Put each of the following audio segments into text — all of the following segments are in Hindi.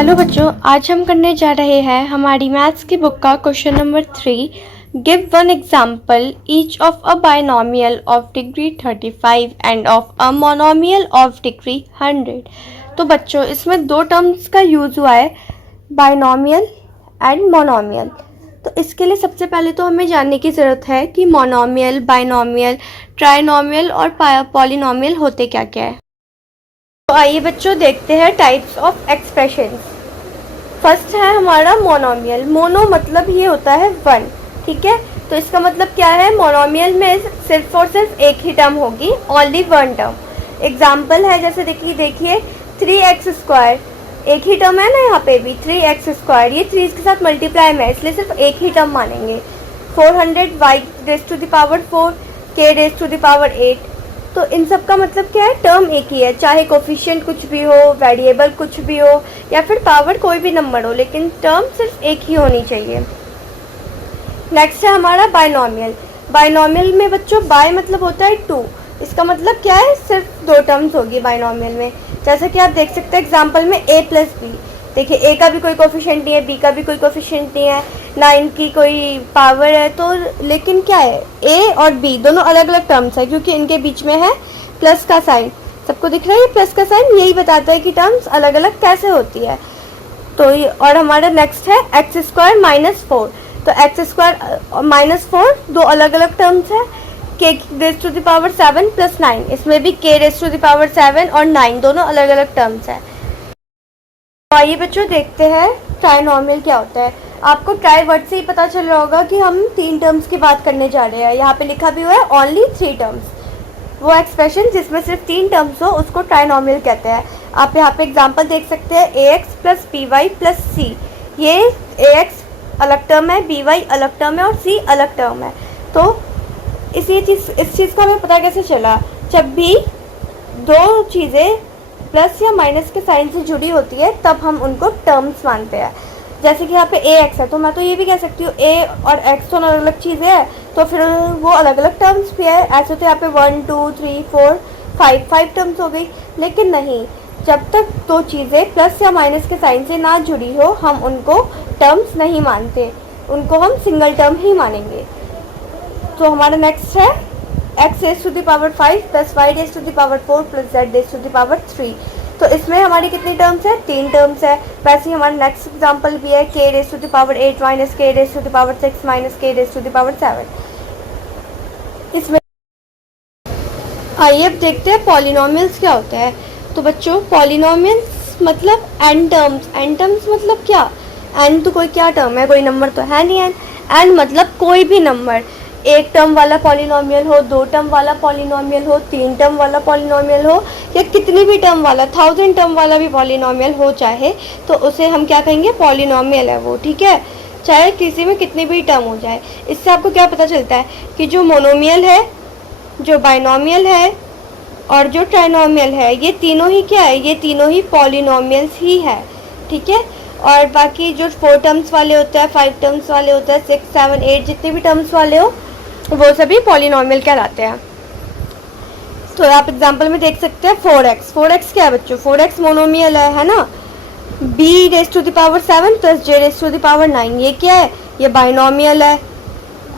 हेलो बच्चों, आज हम करने जा रहे हैं हमारी मैथ्स की बुक का question number 3। Give one example each of a binomial of degree 35 end of a monomial of degree 100। तो बच्चों, इसमें दो टर्म्स का यूज़ हुआ है, बायनॉमियल एंड मोनोमियल। तो इसके लिए सबसे पहले तो हमें जानने की ज़रूरत है कि मोनोमियल, बायनॉमियल, ट्राइनॉमियल और पॉलिनॉमियल होते क्या क्या है। तो आइए बच्चों देखते हैं टाइप्स ऑफ एक्सप्रेशंस। फर्स्ट है हमारा मोनोमियल। मोनो मतलब ये होता है वन, ठीक है। तो इसका मतलब क्या है, मोनोमियल में सिर्फ और सिर्फ एक ही टर्म होगी, ओनली वन टर्म। एग्जाम्पल है जैसे देखिए 3x², एक ही टर्म है ना, यहाँ पे भी 3x², ये 3 के साथ मल्टीप्लाई में है इसलिए सिर्फ एक ही टर्म मानेंगे। 400y⁴ k⁴ 8। तो इन सब का मतलब क्या है, टर्म एक ही है, चाहे कोफिशिएंट कुछ भी हो, वेरिएबल कुछ भी हो, या फिर पावर कोई भी नंबर हो, लेकिन टर्म सिर्फ एक ही होनी चाहिए। नेक्स्ट है हमारा बायनॉमियल। बायनॉमियल में बच्चों बाय मतलब होता है 2, इसका मतलब क्या है, सिर्फ दो टर्म्स होगी बायनॉमियल में। जैसे कि आप देख सकते हैं एग्जाम्पल में a+b। देखिए a का भी कोई कोफिशिएंट नहीं है, b का भी कोई कोफिशिएंट नहीं है, ना इनकी कोई पावर है, तो लेकिन क्या है, a और b दोनों अलग अलग टर्म्स है क्योंकि इनके बीच में है प्लस का साइन। सबको दिख रहा है ये प्लस का साइन, यही बताता है कि टर्म्स अलग अलग कैसे होती है। तो ये, और हमारा नेक्स्ट है x² -4। तो x² -4 दो अलग अलग टर्म्स है। k⁻7 + 9, इसमें भी k⁻7 और 9 दोनों अलग अलग टर्म्स है। तो आइए बच्चों देखते हैं ट्राइनॉमियल क्या होता है। आपको ट्राई वर्ड से ही पता चल रहा होगा कि हम 3 टर्म्स की बात करने जा रहे हैं। यहाँ पे लिखा भी हुआ है ओनली 3 टर्म्स। वो एक्सप्रेशन जिसमें सिर्फ 3 टर्म्स हो उसको ट्राइनॉमियल कहते हैं। आप यहाँ पे एग्जांपल देख सकते हैं ax + by + c। ये ax अलग टर्म है, by अलग टर्म है और c अलग टर्म है। तो इस चीज़ का हमें पता कैसे चला, जब भी दो चीज़ें प्लस या माइनस के साइन से जुड़ी होती है तब हम उनको टर्म्स मानते हैं। जैसे कि यहाँ पे ax है तो मैं तो ये भी कह सकती हूँ a और x तो अलग अलग चीज़ें हैं, तो फिर वो अलग अलग टर्म्स भी है। ऐसे तो यहाँ पे 1 2 3 4 5 टर्म्स हो गई। लेकिन नहीं, जब तक दो चीज़ें प्लस या माइनस के साइन से ना जुड़ी हो हम उनको टर्म्स नहीं मानते, उनको हम सिंगल टर्म ही मानेंगे। तो हमारा नेक्स्ट है x⁵ + 5 + y⁴ + z⁴ 3। तो इसमें हमारी कितनी टर्म्स है, 3 टर्म्स है। वैसे ही हमारा नेक्स्ट एग्जांपल भी है k⁻8 - k⁻6 - k⁻7। इसमें आइए अब देखते हैं पॉलिनॉमियल्स क्या होता है। तो बच्चों पॉलिनॉमियल्स मतलब n टर्म्स। n टर्म्स मतलब क्या, n तो कोई क्या टर्म है, कोई नंबर तो है नहीं। n मतलब कोई भी नंबर, एक टर्म वाला पॉलिनॉमियल हो, 2 टर्म वाला पॉलिनॉमियल हो, 3 टर्म वाला पॉलिनॉमियल हो, या कितनी भी टर्म वाला 1000 टर्म वाला भी पॉलिनॉमियल हो चाहे, तो उसे हम क्या कहेंगे, पॉलिनॉमियल है वो, ठीक है। चाहे किसी में कितनी भी टर्म हो जाए। इससे आपको क्या पता चलता है कि जो मोनोमियल है, जो बायनॉमियल है और जो ट्राइनॉमियल है, ये तीनों ही क्या है, ये तीनों ही पॉलिनॉमियल्स ही है, ठीक है। और बाकी जो 4 टर्म्स वाले होते हैं, 5 टर्म्स वाले होते हैं, 6 7 8 जितने भी टर्म्स वाले हो वो सभी पॉलिनॉमियल कहलाते हैं। तो आप एग्जांपल में देख सकते हैं 4x। 4x क्या है बच्चों, 4x मोनोमियल है ना। b⁻7 + j⁻9 ये क्या है, ये बायनॉमियल है।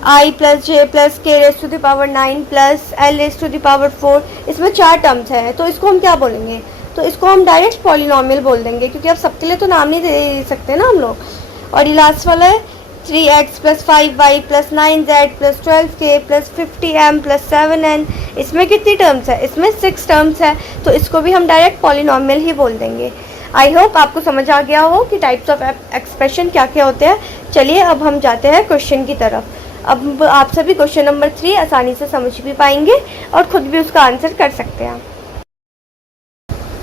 i + j + k⁻9 + l⁴, इसमें 4 टर्म्स हैं, तो इसको हम क्या बोलेंगे, तो इसको हम डायरेक्ट पॉलिनॉमियल बोल देंगे क्योंकि अब सबके लिए तो नाम नहीं दे सकते ना हम लोग। और ये लास्ट वाला है 3x + 5y + 9z + 12k + 50m + 7n। इसमें कितनी टर्म्स है, इसमें 6 टर्म्स है, तो इसको भी हम डायरेक्ट पॉलिनॉमियल ही बोल देंगे। आई होप आपको समझ आ गया हो कि टाइप्स ऑफ एक्सप्रेशन क्या क्या होते हैं। चलिए अब हम जाते हैं क्वेश्चन की तरफ। अब आप सभी क्वेश्चन नंबर 3 आसानी से समझ भी पाएंगे और ख़ुद भी उसका आंसर कर सकते हैं।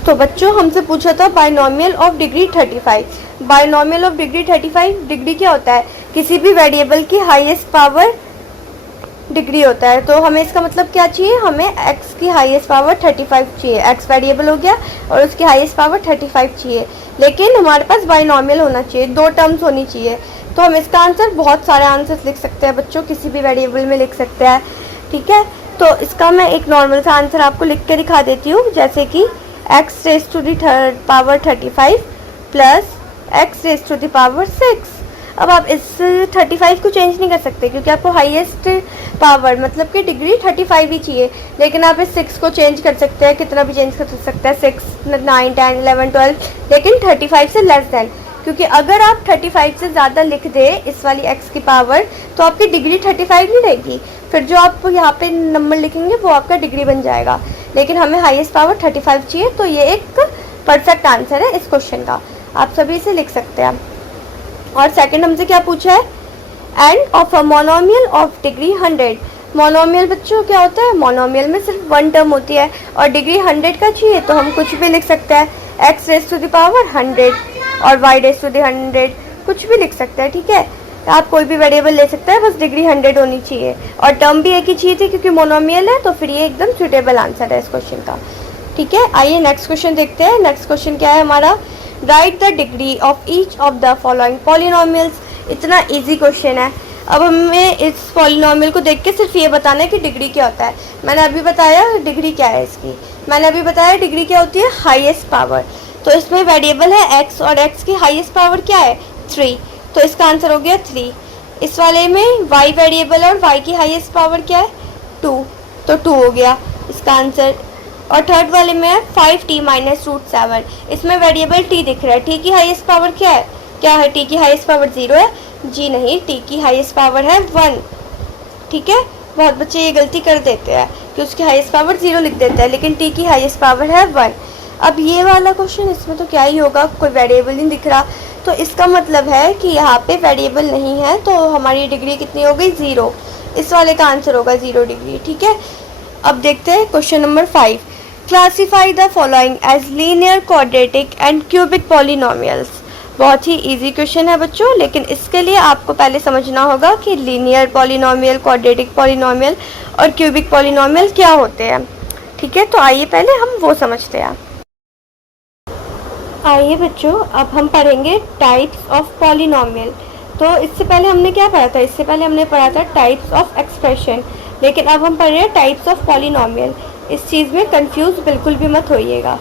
तो बच्चों हमसे पूछा था binomial of degree 35। Binomial of degree 35, degree क्या होता है, किसी भी वेरिएबल की हाईएस्ट पावर डिग्री होता है। तो हमें इसका मतलब क्या चाहिए, हमें x की हाईएस्ट पावर 35 चाहिए। x वेरिएबल हो गया और उसकी हाईएस्ट पावर 35 चाहिए, लेकिन हमारे पास बायनॉमियल होना चाहिए, 2 टर्म्स होनी चाहिए। तो हम इसका आंसर, बहुत सारे आंसर्स लिख सकते हैं बच्चों, किसी भी वेरिएबल में लिख सकते हैं, ठीक है। तो इसका मैं एक नॉर्मल सा आंसर आपको लिख के दिखा देती हूँ, जैसे कि x⁵ to the power 35 + x raise to the power 6। अब आप इस 35 को चेंज नहीं कर सकते क्योंकि आपको हाईएस्ट पावर मतलब कि डिग्री 35 ही चाहिए, लेकिन आप इस 6 को चेंज कर सकते हैं, कितना भी चेंज कर सकते हैं, 6, 9, 10, 11, 12, लेकिन 35 से लेस देन, क्योंकि अगर आप 35 से ज़्यादा लिख दे इस वाली x की पावर तो आपकी डिग्री 35 नहीं रहेगी, फिर जो आप यहाँ पे नंबर लिखेंगे वो आपका डिग्री बन जाएगा, लेकिन हमें हाईएस्ट पावर 35 चाहिए। तो ये एक परफेक्ट आंसर है इस क्वेश्चन का, आप सभी इसे लिख सकते हैं। और सेकंड हमसे क्या पूछा है, end of a monomial of degree 100। Monomial बच्चों क्या होता है, मोनोमियल में सिर्फ वन टर्म होती है और डिग्री 100 का चाहिए तो हम कुछ भी लिख सकते हैं, x raise to the power 100 और वाई रेज टू द 100, कुछ भी लिख सकते हैं, ठीक है। आप कोई भी वेरिएबल ले सकते हैं, बस डिग्री 100 होनी चाहिए और टर्म भी एक ही चाहिए थी क्योंकि मोनोमियल है, तो फिर ये एकदम सुटेबल आंसर है इस क्वेश्चन का, ठीक है। आइए नेक्स्ट क्वेश्चन देखते हैं। नेक्स्ट क्वेश्चन क्या है हमारा, right the degree of each of the following polynomials. इतना इजी क्वेश्चन है। अब हमें इस पॉलिनोमियल को देख के सिर्फ ये बताना है कि डिग्री क्या होता है। मैंने अभी बताया डिग्री क्या है इसकी, मैंने अभी बताया डिग्री क्या होती है, हाईएस्ट पावर। तो इसमें वेरिएबल है x और x की हाईएस्ट पावर क्या है 3, तो इसका आंसर हो गया 3। इस वाले में y वेरिएबल है और y की हाईएस्ट पावर क्या है 2, तो 2 हो गया इसका आंसर। और थर्ड वाले में है 5t माइनस रूट 7, इसमें वेरिएबल t दिख रहा है, t की हाईएस्ट पावर क्या है, t की हाईएस्ट पावर 0 है, जी नहीं, t की हाईएस्ट पावर है 1, ठीक है। बहुत बच्चे ये गलती कर देते हैं कि उसकी हाईएस्ट पावर 0 लिख देते हैं, लेकिन t की हाईएस्ट पावर है 1। अब ये वाला क्वेश्चन, इसमें तो क्या ही होगा, कोई वेरिएबल नहीं दिख रहा, तो इसका मतलब है कि यहाँ पे वेरिएबल नहीं है, तो हमारी डिग्री कितनी हो गई 0। इस वाले का आंसर होगा 0 डिग्री, ठीक है। अब देखते हैं question number 5, classify the following as linear, quadratic and cubic polynomials. बहुत ही इजी क्वेश्चन है बच्चों, लेकिन इसके लिए आपको पहले समझना होगा कि लीनियर पॉलिनोमियल, क्वाड्रेटिक पॉलिनोमियल और क्यूबिक पॉलिनोमियल क्या होते हैं, ठीक है। तो आइए पहले हम वो समझते हैं। आइए बच्चों, अब हम पढ़ेंगे टाइप्स ऑफ पॉलिनोमियल। तो इससे पहले हमने क्या पढ़ा था, इससे पहले हमने पढ़ा था टाइप्स ऑफ एक्सप्रेशन, लेकिन अब हम पढ़ रहे हैं टाइप्स ऑफ पॉलिनोमियल। इस चीज़ में कंफ्यूज बिल्कुल भी मत होइएगा,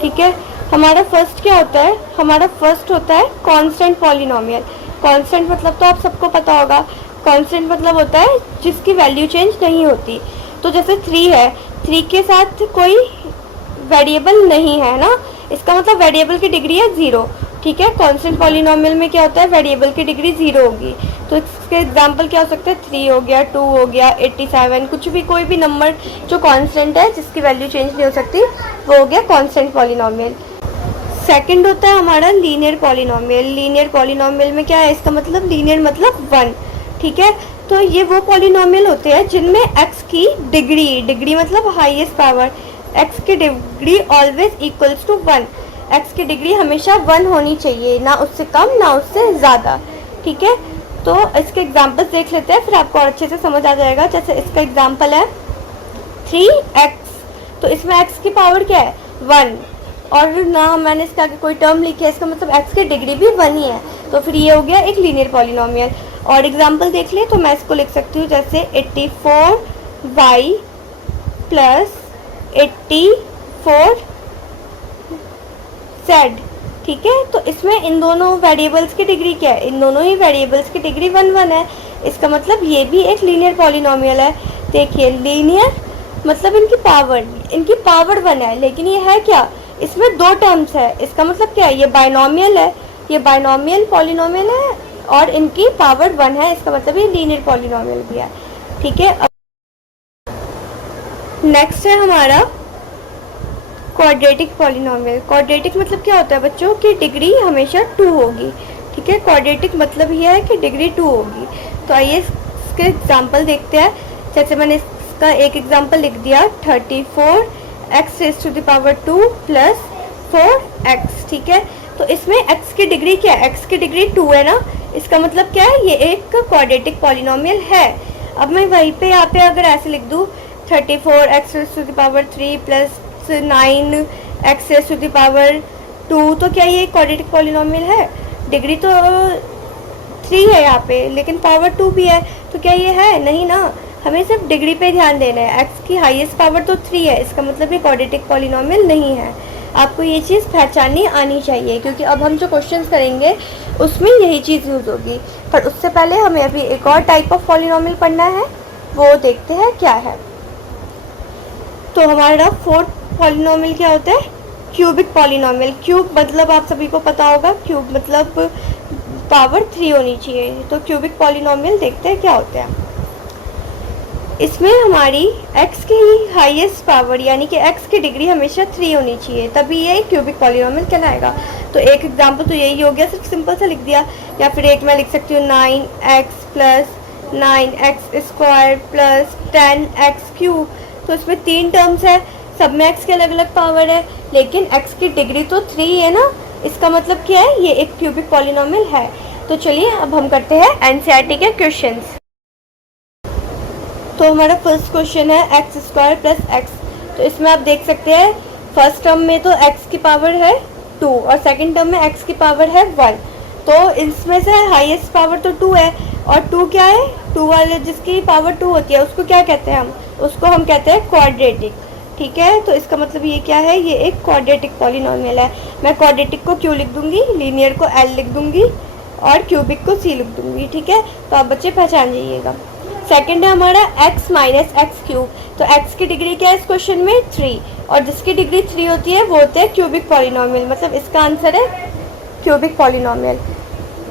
ठीक है। हमारा फर्स्ट क्या होता है, हमारा फर्स्ट होता है कांस्टेंट पॉलिनोमियल। कांस्टेंट मतलब तो आप सबको पता होगा, कांस्टेंट मतलब होता है जिसकी वैल्यू चेंज नहीं होती। तो जैसे 3 है, 3 के साथ कोई वेरिएबल नहीं है ना, इसका मतलब वेरिएबल की डिग्री है 0, ठीक है। कांस्टेंट पॉलिनोमियल में क्या होता है, वेरिएबल की डिग्री 0 होगी। तो इसके एग्जांपल क्या हो सकते हैं, 3 हो गया, 2 हो गया, 87, कुछ भी, कोई भी नंबर जो कांस्टेंट है जिसकी वैल्यू चेंज नहीं हो सकती, वो हो गया कांस्टेंट पॉलिनोमियल। सेकंड होता है हमारा लीनियर पॉलिनोमियल। लीनियर पॉलिनोमियल में क्या है, इसका मतलब लीनियर मतलब 1, ठीक है। तो ये वो पॉलिनोमियल होते हैं जिनमें x की डिग्री मतलब हाईएस्ट पावर, x की degree always equals to 1। x की डिग्री हमेशा 1 होनी चाहिए, ना उससे कम ना उससे ज़्यादा, ठीक है। तो इसके एग्जांपल्स देख लेते हैं, फिर आपको और अच्छे से समझ आ जाएगा। जैसे इसका एग्जांपल है 3x, तो इसमें x की पावर क्या है 1, और ना मैंने इसके आगे कोई टर्म लिखी है, इसका मतलब x की डिग्री भी 1 ही है, तो फिर ये हो गया एक लीनियर पॉलिनोमियल। और एग्जांपल देख ले तो मैं इसको लिख सकती हूँ जैसे 84y प्लस 84z, ठीक है। तो इसमें इन दोनों वेरिएबल्स की डिग्री क्या है, इन दोनों ही वेरिएबल्स की डिग्री 1 1 है, इसका मतलब ये भी एक लीनियर पॉलिनोमियल है। देखिए लीनियर मतलब इनकी पावर 1 है, लेकिन ये है क्या, इसमें 2 टर्म्स है, इसका मतलब क्या है, ये बाइनोमियल है, ये बाइनोमियल पॉलिनोमियल है और इनकी पावर 1 है, इसका मतलब ये लीनियर पॉलिनोमियल भी है, ठीक है। नेक्स्ट है हमारा क्वाड्रेटिक पॉलिनोमियल। क्वाड्रेटिक मतलब क्या होता है बच्चों की डिग्री हमेशा 2 होगी, ठीक है। क्वाड्रेटिक मतलब ये है कि डिग्री 2 होगी। तो आइए इसके एग्जांपल देखते हैं। जैसे मैंने इसका एक एग्जांपल लिख दिया 34x raise to the power 2 plus 4x, ठीक है। तो इसमें x की डिग्री क्या है, x की डिग्री 2 है ना, इसका मतलब क्या है, ये एक क्वाड्रेटिक पॉलिनोमियल है। अब मैं वहीं पे यहाँ पे अगर ऐसे लिख दूँ 34x raise to the power 3 plus 9x raise to the power 2, तो क्या ये क्वाड्रेटिक पॉलिनोमियल है, डिग्री तो 3 है यहाँ पे, लेकिन पावर 2 भी है, तो क्या ये है, नहीं ना, हमें सिर्फ डिग्री पे ध्यान देना है। x की हाईएस्ट पावर तो 3 है, इसका मतलब ये क्वाड्रेटिक पॉलिनोमियल नहीं है। आपको ये चीज़ पहचाननी आनी चाहिए, क्योंकि अब हम जो क्वेश्चंस करेंगे उसमें यही चीज़ यूज़ होगी। पर उससे पहले हमें अभी एक और टाइप ऑफ पॉलिनॉमियल पढ़ना है, वो देखते हैं क्या है। तो हमारा फोर्थ पॉलिनॉमियल क्या होता है? Cubic polynomial. क्यूब मतलब आप सभी को पता होगा, क्यूब मतलब पावर 3 होनी चाहिए। तो क्यूबिक पॉलिनॉमियल देखते हैं क्या होते हैं। इसमें हमारी x की हाईएस्ट पावर यानी कि x की डिग्री हमेशा 3 होनी चाहिए, तभी ये क्यूबिक पॉलिनॉमियल कहलाएगा। तो एक एग्जांपल तो यही हो गया, सिर्फ सिंपल सा लिख दिया। या फिर एक मैं लिख सकती हूँ 9x plus 9x² plus 10x³ तो इसमें 3 टर्म्स है, सब में x के अलग अलग पावर है, लेकिन x की डिग्री तो 3 है ना, इसका मतलब क्या है? ये एक क्यूबिक पॉलिनॉमियल है। तो चलिए अब हम करते हैं एनसीईआरटी के क्वेश्चंस। तो हमारा फर्स्ट क्वेश्चन है x² प्लस x। तो इसमें आप देख सकते हैं फर्स्ट टर्म में तो x की पावर है 2 और सेकंड टर्म में x की पावर है 1। तो इसमें से हाईएस्ट पावर तो 2 है, और 2 क्या है? 2 वाले जिसकी पावर 2 होती है उसको क्या कहते हैं? उसको हम कहते हैं क्वाड्रेटिक। ठीक है, तो इसका मतलब ये क्या है? ये एक क्वाड्रेटिक पॉलिनॉमियल है। मैं क्वाड्रेटिक को क्यू लिख दूंगी, लीनियर को एल लिख दूंगी और क्यूबिक को सी लिख दूंगी। ठीक है, तो आप बच्चे पहचान जाइएगा। सेकंड है हमारा x माइनस x³। तो x की डिग्री क्या है इस क्वेश्चन में? 3, और जिसकी डिग्री 3 होती है वो होते हैं क्यूबिक पॉलिनॉमियल, मतलब इसका आंसर है क्यूबिक पॉलिनॉमियल।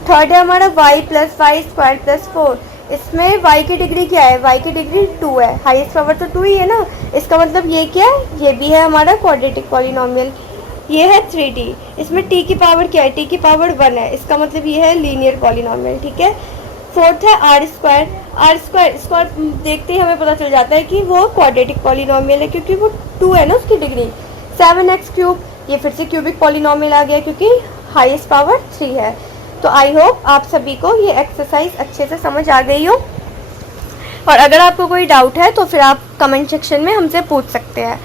थर्ड है हमारा y प्लस y² प्लस 4। इसमें y की डिग्री क्या है? y की डिग्री 2 है, हाईएस्ट पावर तो 2 ही है ना, इसका मतलब ये क्या है? ये भी है हमारा क्वाड्रेटिक पॉलिनॉमियल। ये है 3t, इसमें t की पावर क्या है? t की पावर 1 है, इसका मतलब ये है लीनियर पॉलिनॉमियल। ठीक है, फोर्थ है r² इसको देखते ही हमें पता चल जाता है कि वो क्वाड्रेटिक पॉलिनॉमियल है, क्योंकि वो 2 है ना उसकी डिग्री। 7x³, ये फिर से क्यूबिक पॉलिनॉमियल आ गया क्योंकि हाईएस्ट पावर 3 है। तो आई होप आप सभी को ये एक्सरसाइज अच्छे से समझ आ गई हो, और अगर आपको कोई डाउट है तो फिर आप कमेंट सेक्शन में हमसे पूछ सकते हैं।